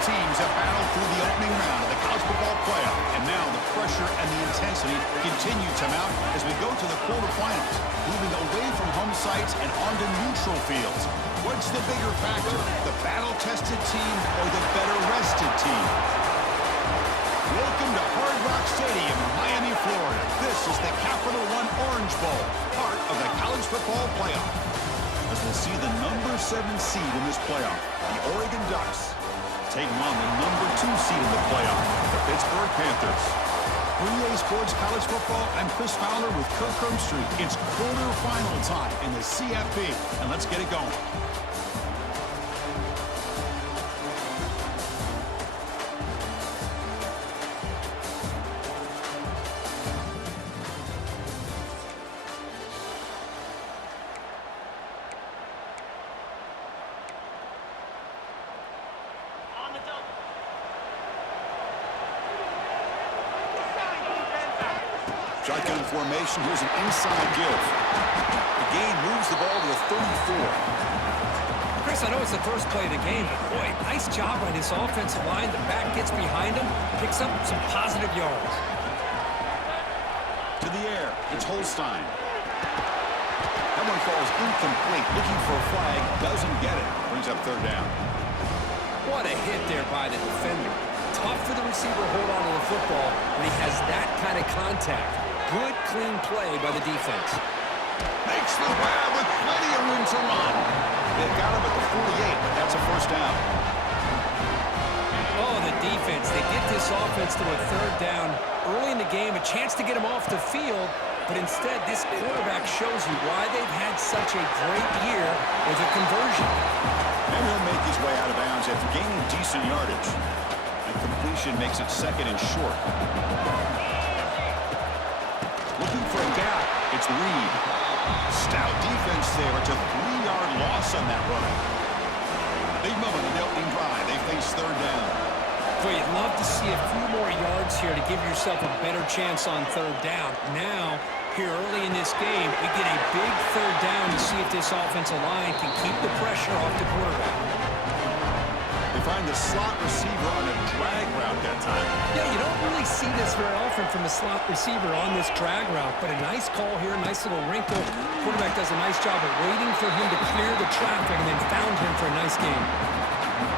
teams have battled through the opening round of the college football playoff, and now the pressure and the intensity continue to mount as we go to the quarterfinals, moving away from home sites and onto neutral fields. What's the bigger factor, the battle-tested team or the better-rested team? Welcome to Hard Rock Stadium in Miami, Florida. This is the Capital One Orange Bowl, part of the college football playoff. As we'll see the number 7 seed in this playoff, the Oregon Ducks, taking on the number 2 seed in the playoff, the Pittsburgh Panthers. For EA Sports College Football, I'm Chris Fowler with Kirk Herbstreit. It's quarterfinal time in the CFP, and let's get it going. Shotgun formation, here's an inside give. The game moves the ball to the 34. Chris, I know it's the first play of the game, but boy, nice job by this offensive line. The back gets behind him, picks up some positive yards. To the air, it's Holstein. That one falls incomplete, looking for a flag, doesn't get it. Brings up third down. What a hit there by the defender. Tough for the receiver to hold on to the football when he has that kind of contact. Good, clean play by the defense. Makes the grab with plenty of room to run. They've got him at the 48, but that's a first down. Oh, the defense. They get this offense to a third down early in the game, a chance to get him off the field, but instead this quarterback shows you why they've had such a great year with a conversion. And he'll make his way out of bounds after gaining decent yardage. And completion makes it second and short. Looking for a gap. It's Reed. Stout defense there. It's a 3-yard loss on that run. Big moment in the opening drive. They face third down. Boy, you'd love to see a few more yards here to give yourself a better chance on third down. Now, here early in this game, we get a big third down to see if this offensive line can keep the pressure off the quarterback. They find the slot receiver on a drag route that time. Yeah, you don't really see this very often from a slot receiver on this drag route, but a nice call here, a nice little wrinkle. Quarterback does a nice job of waiting for him to clear the traffic and then found him for a nice game.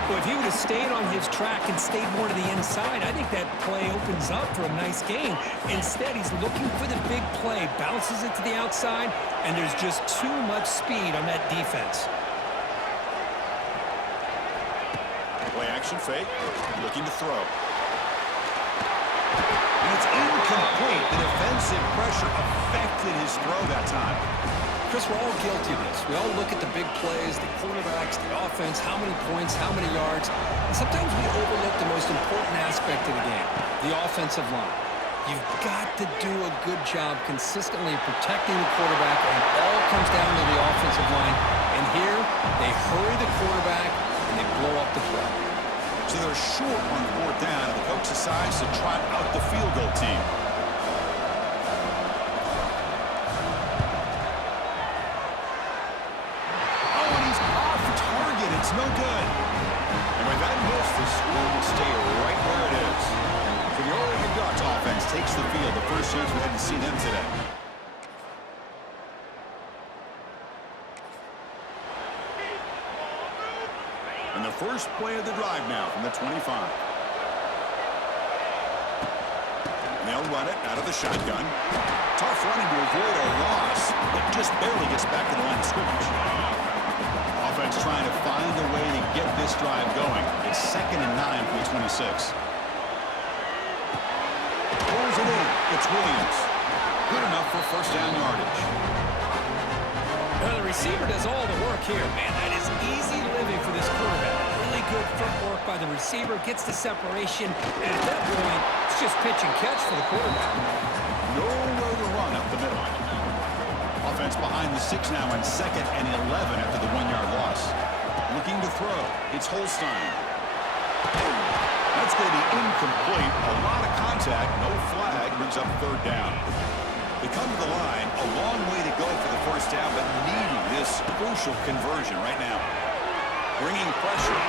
Well, if he would have stayed on his track and stayed more to the inside, I think that play opens up for a nice game. Instead, he's looking for the big play, bounces it to the outside, and there's just too much speed on that defense. Play action fake, looking to throw. And it's incomplete. The defensive pressure affected his throw that time. Chris, we're all guilty of this. We all look at the big plays, the quarterbacks, the offense, how many points, how many yards. And sometimes we overlook the most important aspect of the game, the offensive line. You've got to do a good job consistently protecting the quarterback, and it all comes down to the offensive line. And here, they hurry the quarterback, and they blow up the play. So they're short on fourth down, and the coach decides to trot out the field goal team. It's no good. And with that miss, the score will stay right where it is. So the Oregon Ducks offense takes the field. The first chance we had to see them today. And the first play of the drive now from the 25. And they'll run it out of the shotgun. Tough running to avoid a loss, but just barely gets back to the line of scrimmage. Offense trying to find a way to get this drive going. It's 2nd and 9 for the 26. Pulls it in. It's Williams. Good enough for first down yardage. Well, the receiver does all the work here. Man, that is easy living for this quarterback. Really good footwork by the receiver. Gets the separation. And at that point, it's just pitch and catch for the quarterback. Nowhere to run up the middle. Offense behind the 6 now on 2nd and 11 after the 1-yard loss. Looking to throw. It's Holstein. That's going to be incomplete. A lot of contact. No flag. Brings up third down. They come to the line. A long way to go for the first down, but needing this crucial conversion right now. Bringing pressure.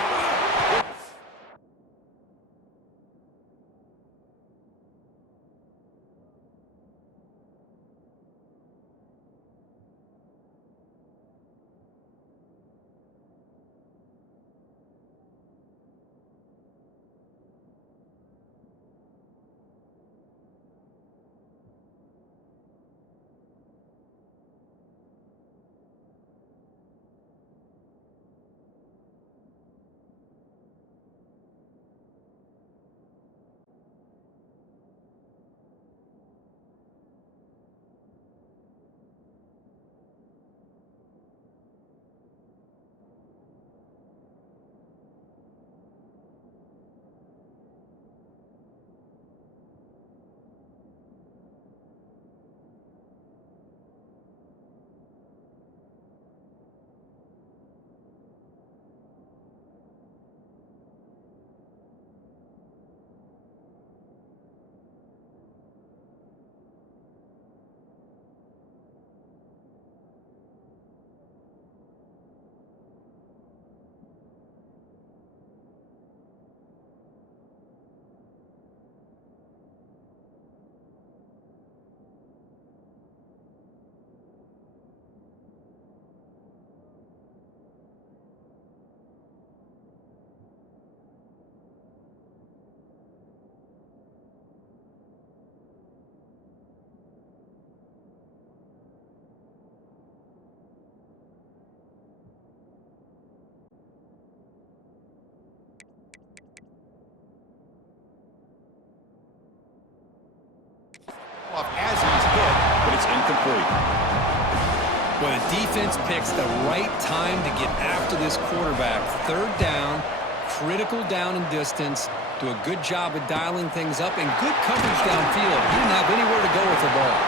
Well, the defense picks the right time to get after this quarterback. Third down, critical down and distance. Do a good job of dialing things up and good coverage downfield. He didn't have anywhere to go with the ball.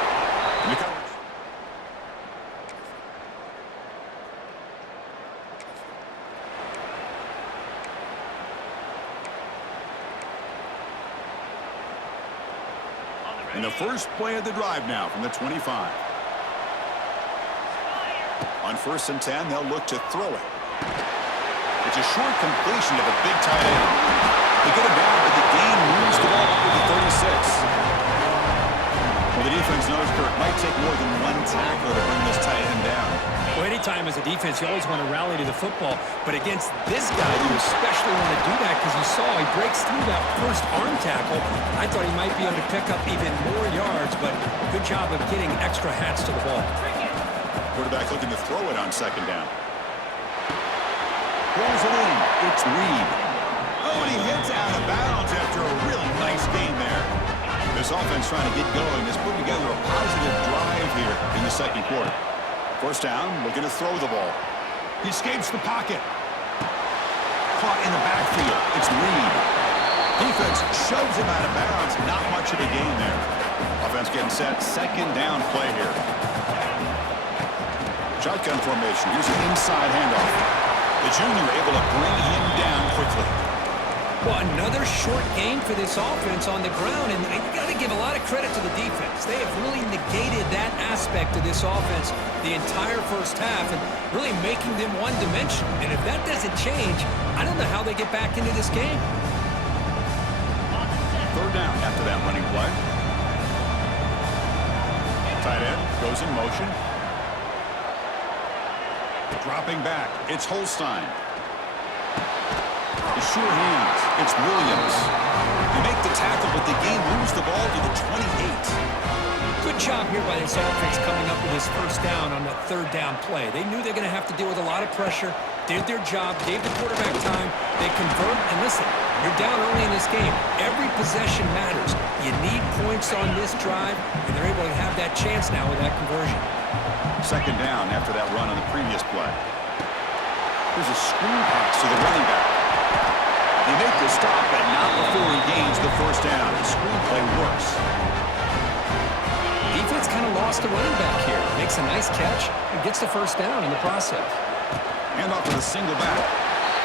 And the first play of the drive now from the 25. On 1st and 10, they'll look to throw it. It's a short completion of a big tight end. They get him down, but the gain moves the ball up to the 36. Well, the defense knows Kirk might take more than one tackler to bring this tight end down. Well, anytime as a defense, you always want to rally to the football. But against this guy, you especially want to do that because you saw he breaks through that first arm tackle. I thought he might be able to pick up even more yards, but good job of getting extra hats to the ball. Quarterback looking to throw it on 2nd down. Pulls it in. It's Reed. Oh, and he hits out of bounds after a really nice gain there. This offense trying to get going has put together a positive drive here in the 2nd quarter. 1st down, looking to throw the ball. He escapes the pocket. Caught in the backfield. It's Reed. Defense shoves him out of bounds. Not much of a gain there. Offense getting set. 2nd down play here. Shotgun formation. Here's an inside handoff. The junior able to bring him down quickly. Well, another short game for this offense on the ground, and you got to give a lot of credit to the defense. They have really negated that aspect of this offense the entire first half and really making them one-dimensional. And if that doesn't change, I don't know how they get back into this game. 3rd down after that running play. Tight end goes in motion. Dropping back, it's Holstein. The sure hands, it's Williams. They make the tackle, but the game moves the ball to the 28. Good job here by this offense coming up with this 1st down on that 3rd down play. They knew they're going to have to deal with a lot of pressure, did their job, gave the quarterback time. They convert, and listen, you're down early in this game. Every possession matters. You need points on this drive, and they're able to have that chance now with that conversion. 2nd down after that run on the previous play. There's a screen pass to the running back. They make the stop, but not before he gains the 1st down. The screen play works. Defense kind of lost the running back here. Makes a nice catch and gets the 1st down in the process. Hand off to the single back.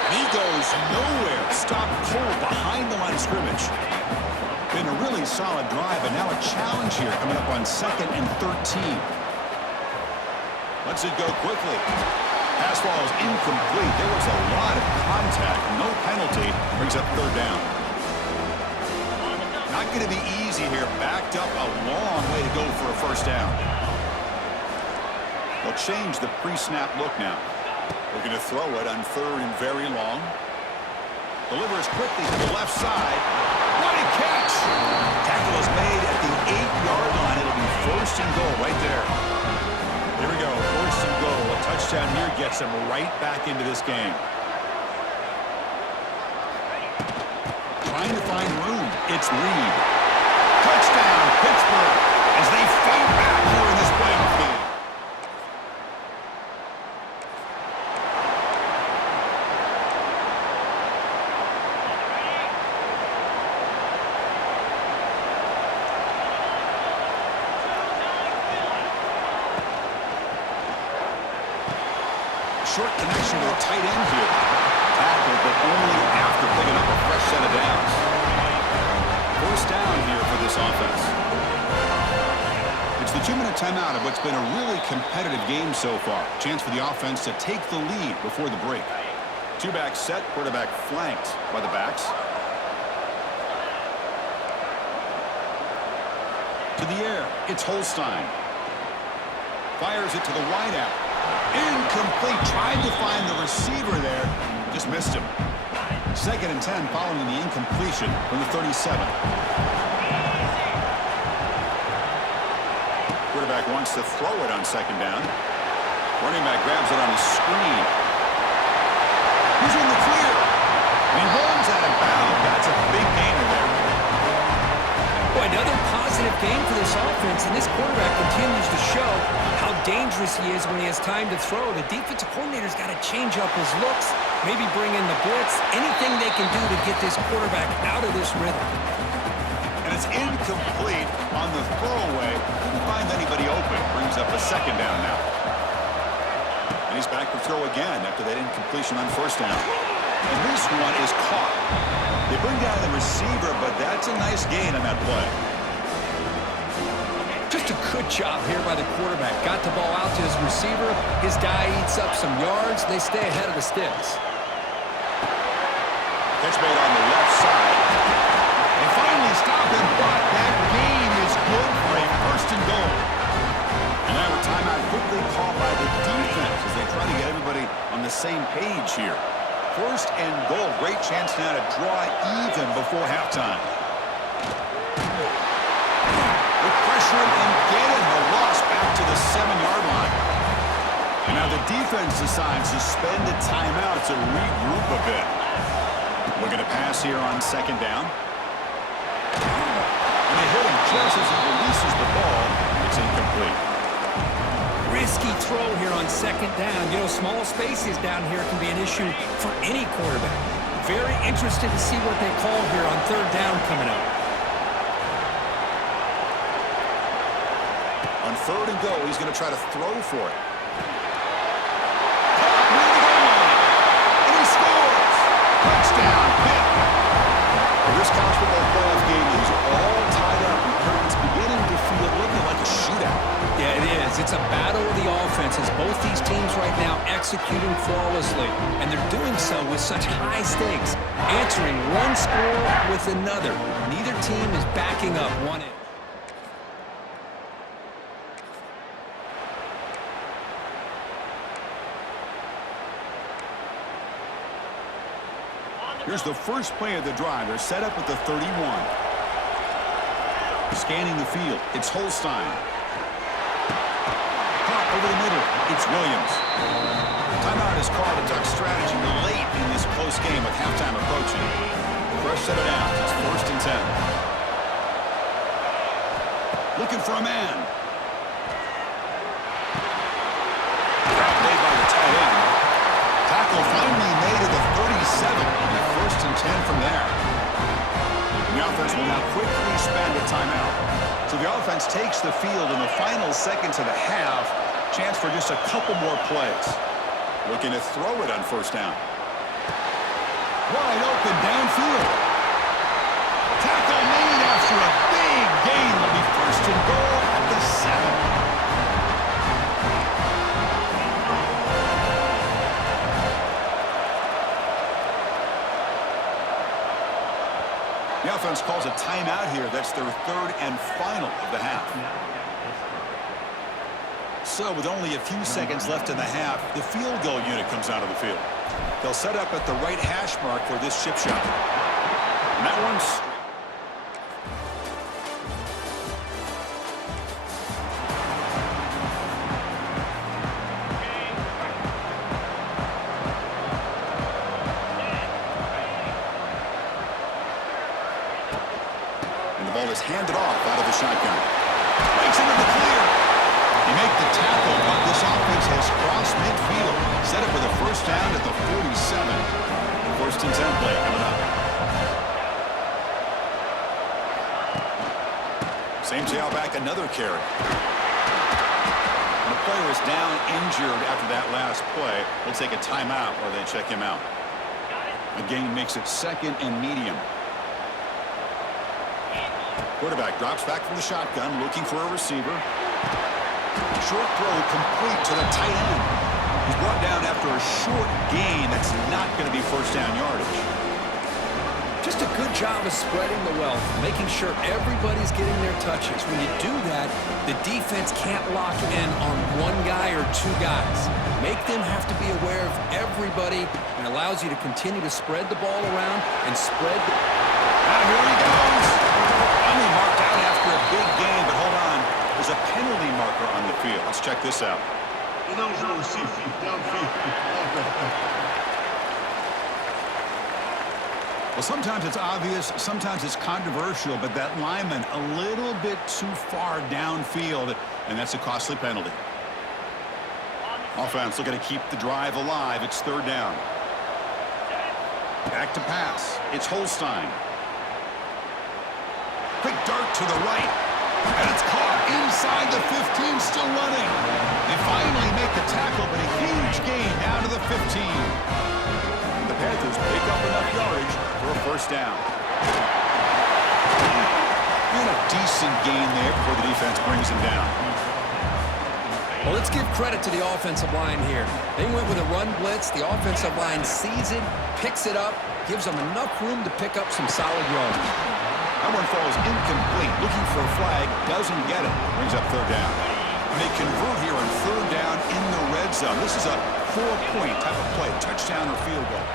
And he goes nowhere. Stopped cold behind the line of scrimmage. Been a really solid drive, and now a challenge here coming up on 2nd and 13. Lets it go quickly. Pass ball is incomplete. There was a lot of contact. No penalty. Brings up 3rd down. Not going to be easy here. Backed up a long way to go for a 1st down. They'll change the pre-snap look now. Looking to throw it on 3rd and very long. Delivers quickly to the left side. What a catch! Tackle is made at the 8-yard line. It'll be 1st and goal right there. Here we go, 1st and goal. A touchdown here gets them right back into this game. Trying to find room. It's Reed. Touchdown, Pittsburgh, as they fight back here in this playoff game. Short connection to the tight end here. Tackle, but only after picking up a fresh set of downs. 1st down here for this offense. It's the 2-minute timeout of what's been a really competitive game so far. Chance for the offense to take the lead before the break. 2-back set, quarterback flanked by the backs. To the air, it's Holstein. Fires it to the wideout. Incomplete. Tried to find the receiver there. Just missed him. 2nd and 10 following the incompletion from the 37. Quarterback wants to throw it on 2nd down. Running back grabs it on the screen. Who's in the clear? And he runs out of bounds. That's a big gainer there. Boy, another positive game for this offense, and this quarterback continues to show how dangerous he is when he has time to throw. The defensive coordinator's got to change up his looks, maybe bring in the blitz, anything they can do to get this quarterback out of this rhythm. And it's incomplete on the throwaway. Didn't find anybody open. Brings up a second down now. And he's back to throw again after that incompletion on first down. And this one is caught. They bring down the receiver, but that's a nice gain on that play. Just a good job here by the quarterback. Got the ball out to his receiver. His guy eats up some yards. They stay ahead of the sticks. Catch made on the left side. They finally stop him, but that gain is good for a first and goal. And now a timeout quickly called by the defense as they try to get everybody on the same page here. First and goal. Great chance now to draw even before halftime. With pressure and get it, a loss back to the 7-yard line. And now the defense decides to spend a timeout to regroup a bit. Looking to pass here on second down. And they hit him just as he releases the ball. It's incomplete. Risky throw here on second down. You know, small spaces down here can be an issue for any quarterback. Very interested to see what they call here on third down coming up. On third and goal, he's going to try to throw for it. And he scores! Touchdown, Pitt! Well, this college football playoff game is all tied up. It's beginning to feel looking like a shootout. Yeah, it is. It's a battle of the offenses. Both these teams right now executing flawlessly, and they're doing so with such high stakes, answering one score with another. Neither team is backing up one inch. Here's the first play of the drive. They're set up at the 31. Scanning the field. It's Holstein. Caught over the middle. It's Williams. Timeout is called to duck strategy late in this close game with halftime approaching. Fresh set of downs. It's first and 10. Looking for a man. Grab made by the tight end. Tackle finally made at the 37. First and 10 from there. The offense will now quickly spend a timeout. So the offense takes the field in the final seconds of the half. Chance for just a couple more plays. Looking to throw it on first down. Wide open downfield. Tackle made after a big gain. Will be first and goal at the 7. The offense calls a timeout here. That's their third and final of the half. So with only a few seconds left in the half, the field goal unit comes out of the field. They'll set up at the right hash mark for this chip shot. And that one's... is handed off out of the shotgun. Breaks into the clear. They make the tackle, but this offense has crossed midfield. Set up with a first down at the 47. First and 10 play coming up. Same tailback, another carry. And the player is down injured after that last play. We'll take a timeout or they check him out. The game makes it second and medium. Quarterback drops back from the shotgun, looking for a receiver. Short throw complete to the tight end. He's brought down after a short gain. That's not going to be first down yardage. Just a good job of spreading the wealth, making sure everybody's getting their touches. When you do that, the defense can't lock in on one guy or two guys. Make them have to be aware of everybody, and allows you to continue to spread the ball around and spread the... Now here he goes. Finally marked out after a big gain, but hold on. There's a penalty marker on the field. Let's check this out. Well, sometimes it's obvious, sometimes it's controversial, but that lineman a little bit too far downfield, and that's a costly penalty. Offense looking to keep the drive alive. It's third down. Back to pass. It's Holstein. Quick dart to the right. And it's caught inside the 15, still running. They finally make the tackle, but a huge gain down to the 15. The Panthers pick up enough yardage for a first down. And a decent gain there before the defense brings him down. Well, let's give credit to the offensive line here. They went with a run blitz. The offensive line sees it, picks it up, gives them enough room to pick up some solid yards. That one falls incomplete. Looking for a flag, doesn't get it. Brings up third down. And they convert here on third down in the red zone. This is a 4-point type of play, touchdown or field goal.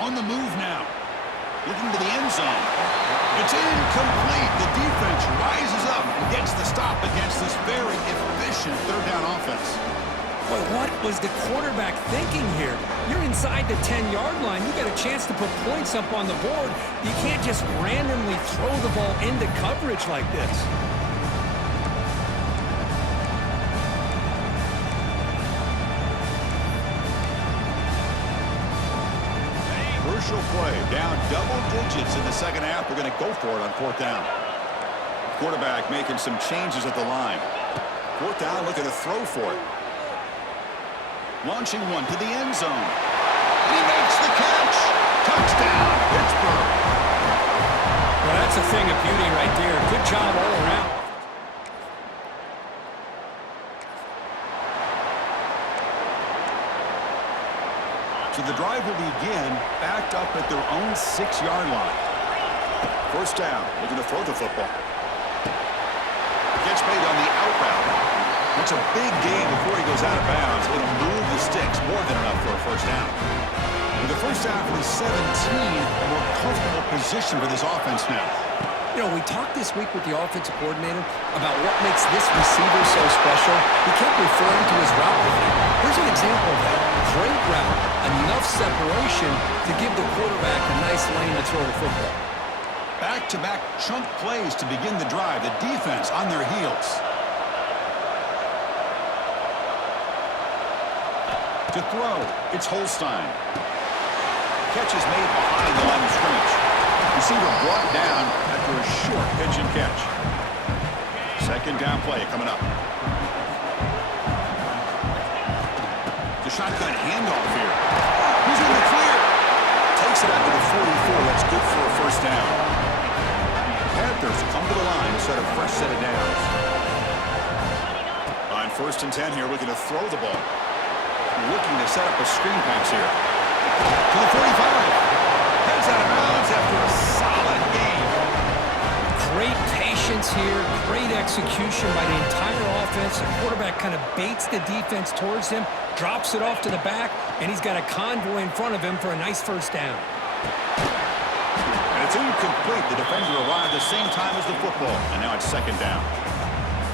On the move now. Looking to the end zone. It's incomplete. The defense rises up and gets the stop against this very efficient third down offense. Boy, what was the quarterback thinking here? You're inside the 10-yard line. You got a chance to put points up on the board. You can't just randomly throw the ball into coverage like this. Crucial play, down double digits in the second half. We're going to go for it on fourth down. Quarterback making some changes at the line. Fourth down, looking to throw for it. Launching one to the end zone. And he makes the catch. Touchdown, Pittsburgh. Well, that's a thing of beauty right there. Good job all around. So the drive will begin backed up at their own 6-yard line. First down, looking to throw the football. Gets made on the out route. It's a big gain before he goes out of bounds. It'll move the sticks more than enough for a first down. With the first down for the 17, a more comfortable position for this offense now. You know, we talked this week with the offensive coordinator about what makes this receiver so special. He kept referring to his route running. Here's an example of that. Great route, enough separation to give the quarterback a nice lane to throw the football. Back-to-back chunk plays to begin the drive. The defense on their heels. To throw, it's Holstein. Catch is made behind the line of scrimmage. Receiver brought down after a short pitch and catch. Second down play coming up. The shotgun handoff here. Who's in the clear? Takes it out to the 44. That's good for a first down. Panthers come to the line to set a fresh set of downs. On first and 10 here, looking to throw the ball. Looking to set up a screen pass here. To the 45. Heads out of bounds after a solid game. Great patience here. Great execution by the entire offense. The quarterback kind of baits the defense towards him, drops it off to the back, and he's got a convoy in front of him for a nice first down. And it's incomplete. The defender arrived the same time as the football, and now it's second down.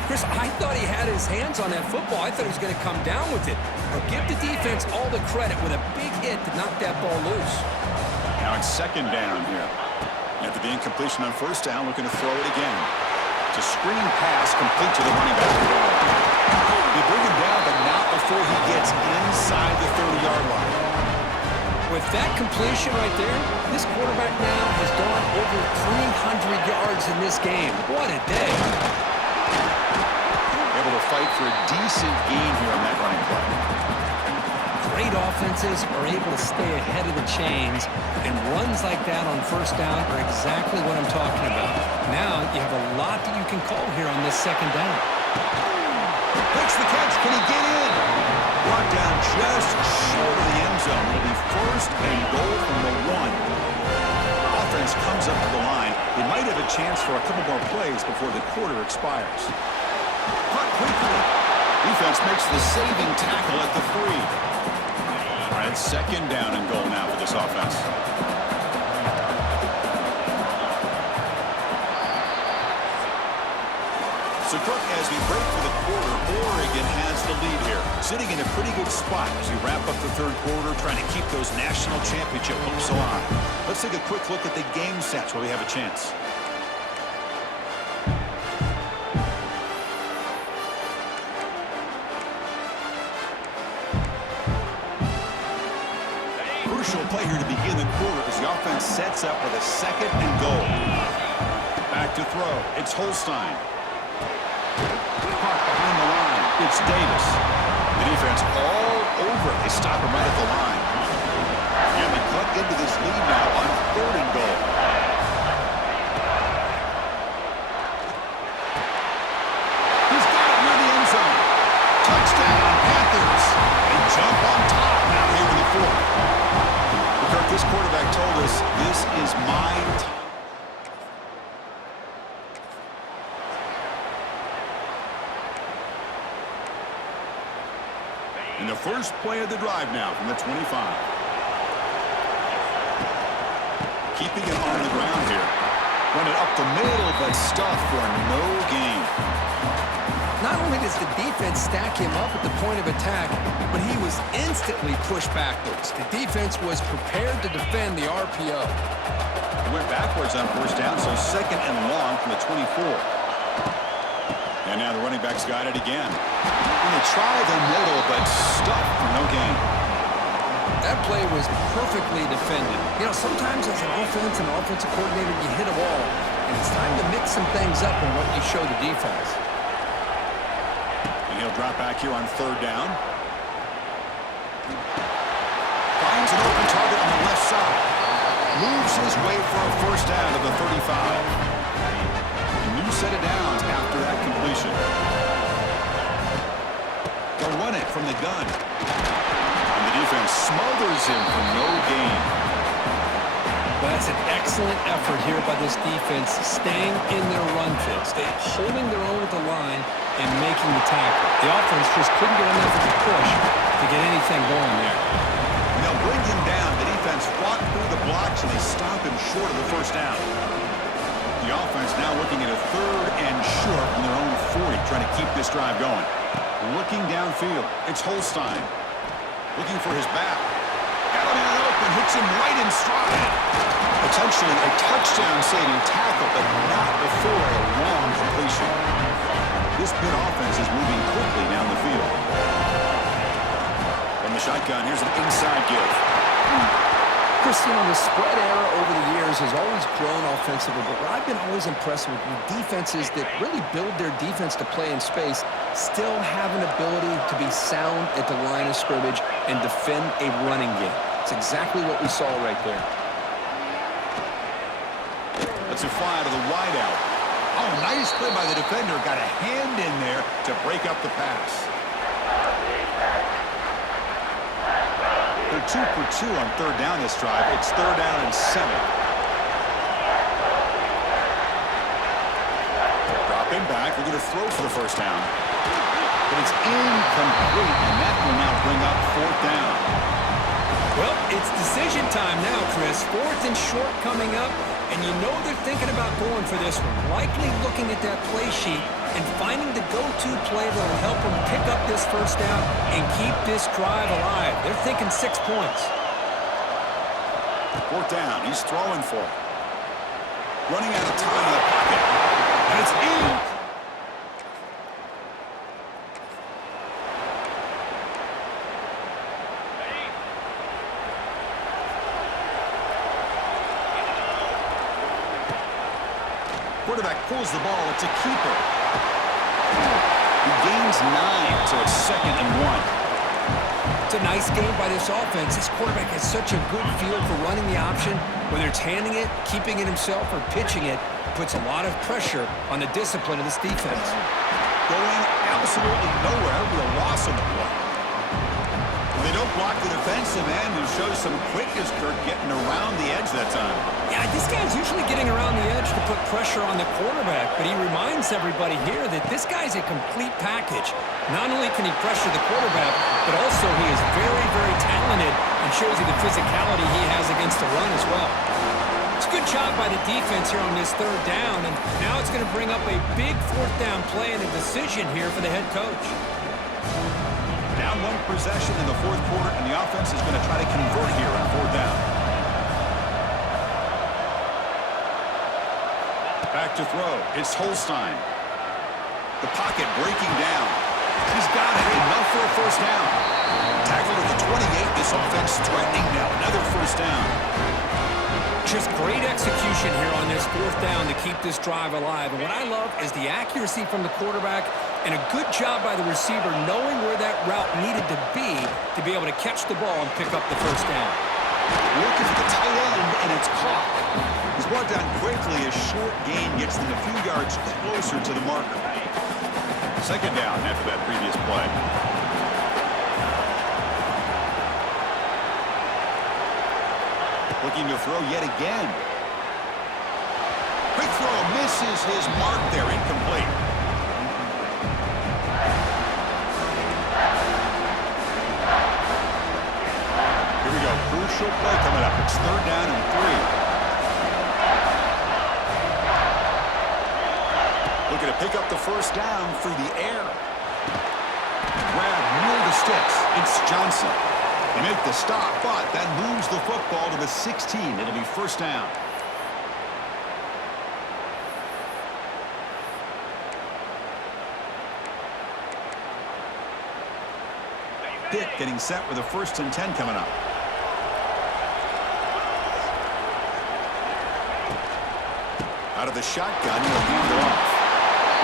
Chris, I thought he had his hands on that football. I thought he was going to come down with it. But give the defense all the credit with a big hit to knock that ball loose. Now it's second down here. After the incompletion on first down, looking to throw it again. It's a screen pass complete to the running back. They bring him down, but not before he gets inside the 30-yard line. With that completion right there, this quarterback now has gone over 300 yards in this game. What a day. Able to fight for a decent gain here on that running play. Great offenses are able to stay ahead of the chains, and runs like that on first down are exactly what I'm talking about. Now you have a lot that you can call here on this second down. Makes the catch. Can he get in? Brought down just short of the end zone. It'll be first and goal from the 1. Offense comes up to the line. They might have a chance for a couple more plays before the quarter expires. Caught quickly. Defense makes the saving tackle at the 3. All right, second down and goal now for this offense. So, Cook, as we break for the quarter, Oregon has the lead here, sitting in a pretty good spot as we wrap up the third quarter, trying to keep those national championship hopes alive. Let's take a quick look at the game stats where we have a chance. Crucial play here to begin the quarter as the offense sets up with a 2nd and goal. Back to throw. It's Holstein. Caught behind the line. It's Davis. The defense all over it. They stop him right at the line. And they cut into this lead now on 3rd and goal. He's got it near the end zone. Touchdown, Panthers. They jump on top now here in the 4th. Kirk, this quarterback told us this is my time. In the first play of the drive now from the 25. Keeping it on the ground here. Run it up the middle, but stuffed for no gain. Not only does the defense stack him up at the point of attack, but he was instantly pushed backwards. The defense was prepared to defend the RPO. He went backwards on 1st down, so 2nd and long from the 24. And now the running back's got it again. And they try the middle, but stuffed for no gain. That play was perfectly defended. You know, sometimes as an offensive coordinator, you hit a wall, and it's time to mix some things up in what you show the defense. And he'll drop back here on 3rd down. Finds an open target on the left side. Moves his way for a 1st down to the 35. A new set of downs after that completion. They'll run it from the gun. And the defense smothers him for no gain. Well, that's an excellent effort here by this defense, staying in their run fits. They're holding their own at the line and making the tackle. The offense just couldn't get enough of a push to get anything going there. And they'll bring him down. The defense fought through the blocks, and they stop him short of the 1st down. The offense now looking at a 3rd and short from their own 40, trying to keep this drive going. Looking downfield, it's Holstein. Looking for his back. Got him in open, hits him right in stride. Potentially a touchdown-saving tackle, but not before a long completion. This Pitt offense is moving quickly down the field. From the shotgun, here's an inside give. Christian, the spread era over the years has always grown offensively, but what I've been always impressed with defenses that really build their defense to play in space still have an ability to be sound at the line of scrimmage and defend a running game. It's exactly what we saw right there. That's a fly to the wideout. Oh, nice play by the defender. Got a hand in there to break up the pass. They're 2 for 2 on 3rd down this drive. It's 3rd down and 7. Dropping back. We're going to throw for the 1st down. But it's incomplete, and that will now bring up 4th down. Well, it's decision time now, Chris. 4th and short coming up, and you know they're thinking about going for this one. Likely looking at that play sheet and finding the go-to play that will help them pick up this 1st down and keep this drive alive. They're thinking 6 points. 4th down. He's throwing for it. Running out of time in the pocket. And it's in. Quarterback pulls the ball. It's a keeper. He gains 9, so it's 2nd and 1. It's a nice game by this offense. This quarterback has such a good feel for running the option. Whether it's handing it, keeping it himself, or pitching it, puts a lot of pressure on the discipline of this defense. Going absolutely nowhere with a loss on the play. They don't block the defensive end, who shows some quickness, Kirk, getting around the edge that time. Yeah, this guy's usually getting around the edge to put pressure on the quarterback, but he reminds everybody here that this guy's a complete package. Not only can he pressure the quarterback, but also he is very, very talented and shows you the physicality he has against the run as well. It's a good job by the defense here on this 3rd down, and now it's going to bring up a big 4th down play and a decision here for the head coach. possession in the fourth quarter, and the offense is going to try to convert here on fourth down. Back to throw. It's Holstein. The pocket breaking down. He's got it. Enough for a first down. Tackled at the 28. This offense threatening now. Another first down. Just great execution here on this fourth down to keep this drive alive. And what I love is the accuracy from the quarterback and a good job by the receiver knowing where that route needed to be able to catch the ball and pick up the first down. Looking for the tight end, and it's caught. He's brought down quickly. A short gain gets them a few yards closer to the marker. Second down after that previous play. Looking to throw yet again. Quick throw misses his mark there. Incomplete. Here we go. Crucial play coming up. It's third down and 3. Looking to pick up the first down through the air. Grab near the sticks. It's Johnson. They make the stop, but that moves the football to the 16. It'll be first down. Pitt getting set with a 1st and 10 coming up. Out of the shotgun, he'll hand it off.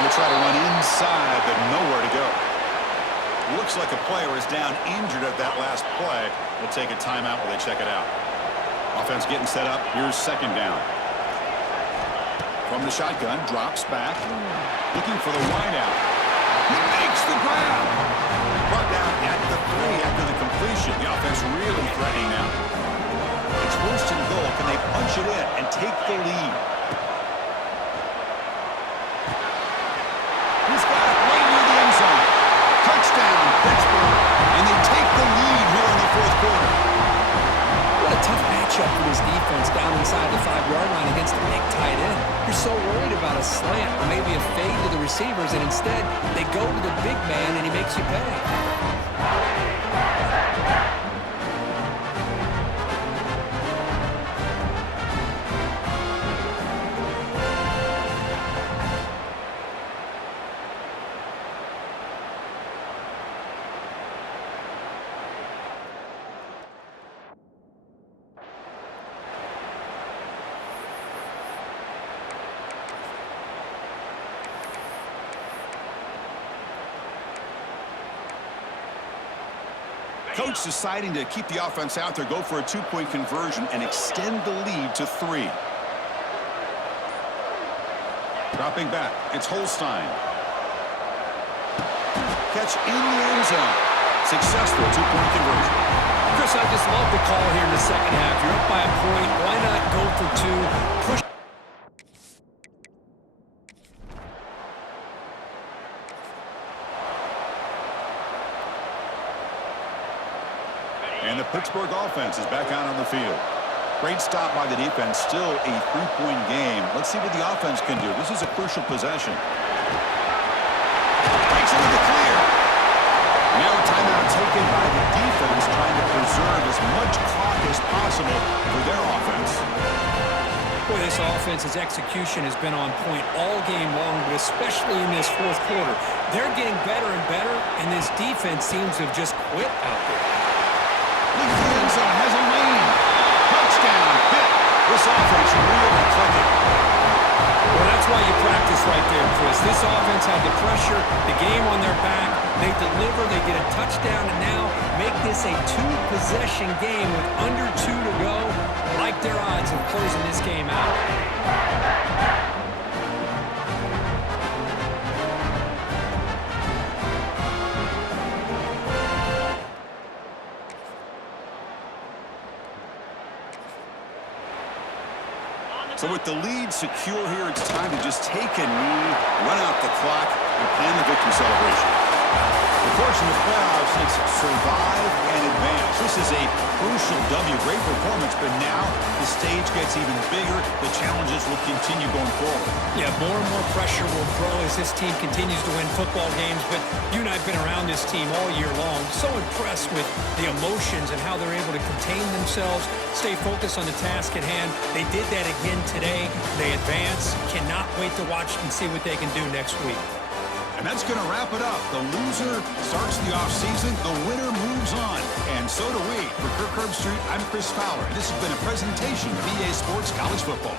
He'll try to run inside, but nowhere to go. Looks like a player is down injured at that last play. We'll take a timeout while they check it out. Offense getting set up. Here's second down. From the shotgun, drops back. Looking for the wideout. He makes the grab. Brought down at the 3 after the completion. The offense really threatening now. It's 1st and goal. Can they punch it in and take the lead? He's got it right near the end zone. Touchdown, Pittsburgh, and they take the lead here in the fourth quarter. What a tough matchup for this defense down inside the 5-yard line against the big tight end. You're so worried about a slant or maybe a fade to the receivers, and instead they go to the big man and he makes you pay. Coach deciding to keep the offense out there, go for a 2-point conversion, and extend the lead to 3. Dropping back, it's Holstein. Catch in the end zone. Successful 2-point conversion. Chris, I just love the call here in the second half. You're up by a point. Why not go for 2? Push. And the Pittsburgh offense is back out on the field. Great stop by the defense. Still a 3-point game. Let's see what the offense can do. This is a crucial possession. Breaks into the clear. Now a timeout taken by the defense, trying to preserve as much clock as possible for their offense. Boy, this offense's execution has been on point all game long, but especially in this fourth quarter. They're getting better and better, and this defense seems to have just quit out there. Leads the end zone, has a lane. Touchdown, Pitt. This offense really clicking. Well, that's why you practice right there, Chris. This offense had the pressure, the game on their back. They deliver, they get a touchdown, and now make this a 2-possession game with under 2 to go. Like their odds of closing this game out. So with the lead secure here, it's time to just take a knee, run out the clock, and plan the victory celebration. Of course, in the playoffs, it's survive and advance. This is a crucial W. Great performance, but now the stage gets even bigger. The challenges will continue going forward. Yeah, more and more pressure will grow as this team continues to win football games. But you and I have been around this team all year long. So impressed with the emotions and how they're able to contain themselves, stay focused on the task at hand. They did that again today. They advance. Cannot wait to watch and see what they can do next week. And that's going to wrap it up. The loser starts the offseason. The winner moves on. And so do we. For Kirk Herbstreit, I'm Chris Fowler. This has been a presentation of EA Sports College Football.